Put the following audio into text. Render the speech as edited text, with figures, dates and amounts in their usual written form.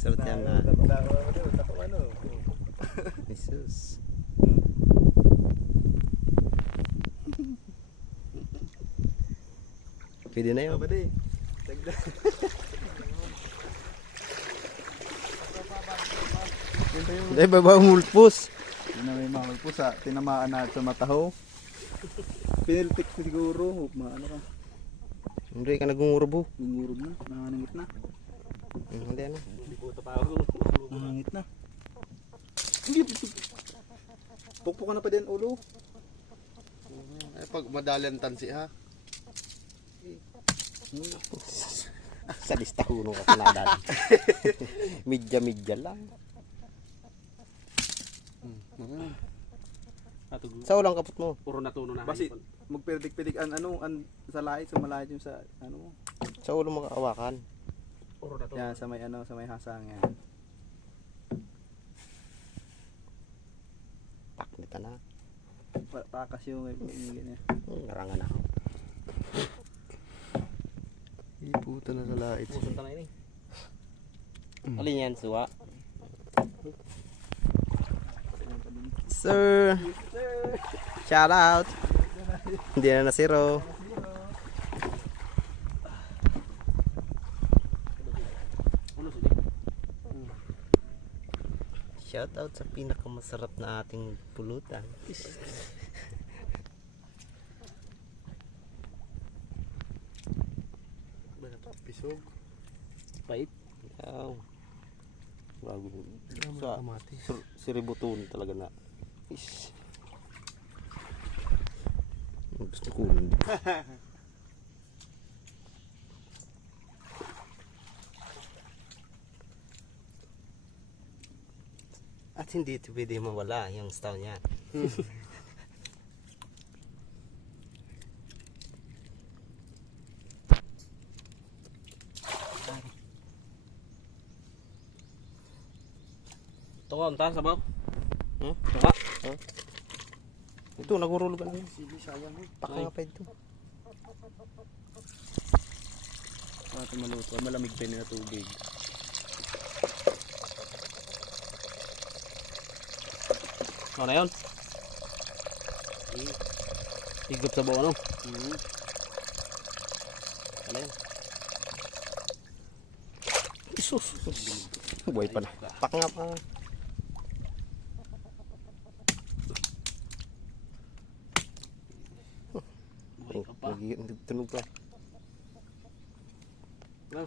Sarap yan na. Jesus. Pwede na yun. Hindi, baba umulpos. Yun na may mahulpos sa tinamaan na sa mataho. Piniltik siguro. Maano ka? Hindi ka nagungurbo. Gungurog na. Nanganangit na. Hindi ano. Nanganangit na. Hindi. Pukpuk na pa din ulo. Ay, pag madalang tansi ha. Sa lista hunong ka panadan. Midya-midya lang. Sa ulang kapot mo. Puro natuno na. Basi magpilik-pilik ano sa lahi sumalahit yung sa ano mo. Sa ulo mo kaawakan. Puro natuno. Yan sa may sa may hasang yan. Paknita na. Pakas yung ganyan. Narangan na. Iputa na sa lait. Pusunta na yun eh. Alin yan, suwa? Sir! Shout out! Hindi na nasiro. Ano sila? Shout out sa pinakamasarap na ating pulutan. Pisog. Pait. Yaw. Bago. Sa siributun talaga na. Is. Gusto ko. At hindi ito pwede mawala yung style niya. Ito ang taas sabaw. Tuka. Ito, nagurulog ka na. Sige sayang eh. Paka nga pa ito. Ito maluto. Malamig pa na tubig. Ano na yun? Higop sabaw ano? Ano yun? Isus. Buhay pa na. Paka nga pa. Buhay ka pa. Nagtunog pa. Ano?